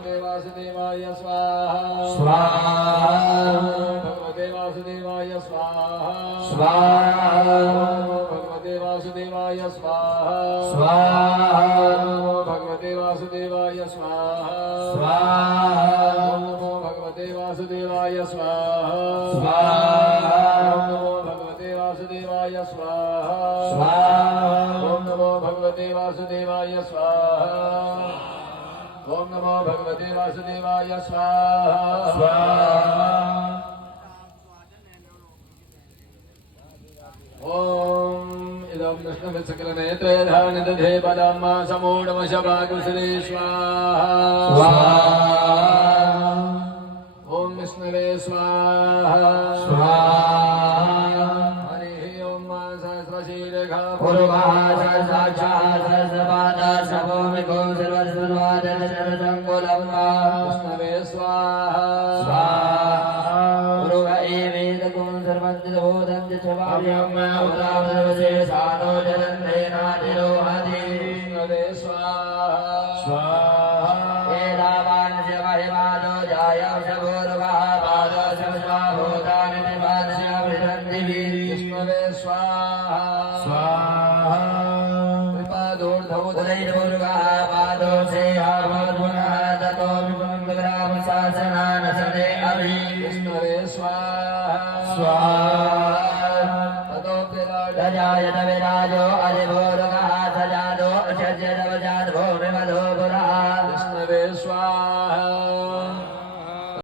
भगवते वासुदेवाय स्वाहा स्वाहा भगवते वासुदेवाय स्वाहा स्वाहा भगवते वासुदेवाय स्वाहा स्वाहा भगवते वासुदेवाय स्वाहा स्वाहा भगवते वासुदेवाय स्वाहा स्वाहा भगवते वासुदेवाय स्वाहा स्वाहा ओम नमो भगवते वासुदेवाय स्वाहा ओम नमो भगवते वासुदेवाय स्वाहा स्वाहा ओम इदं विष्णुः सकलनेत्रे धानिदधे पदम्मा समूढमशभागुश्री स्वाहा स्वाहा ओम विष्णवे स्वाहा स्वाहा हरिः ओम सहस्रशीर्घा पूर्वाः साक्षात् सहस्रपादा शभोमिको सर्वस्ववादनशरसङ्कुलं वा विष्णवे स्वाहा स्वाहा पूर्व एवेदकुं सर्वञ्चिदबोधं च भाव्यं उदावदवशेषानो जलन्तेनाधिरोहति विष्णवे स्वाहा स्वाहा एतावान्स्य महिमानो जायं शभोर्वः पादो शब्दाभूतानि निवास्य विष्णवे स्वाहा स्वाहा कृपादूर्धमुदयैर्मुरुगः पादो से आभोर्गुणः ततो विपुङ्ग्राम शासनानसने अभि विष्णवे स्वाहा स्वाहा ततो दजायत विराजो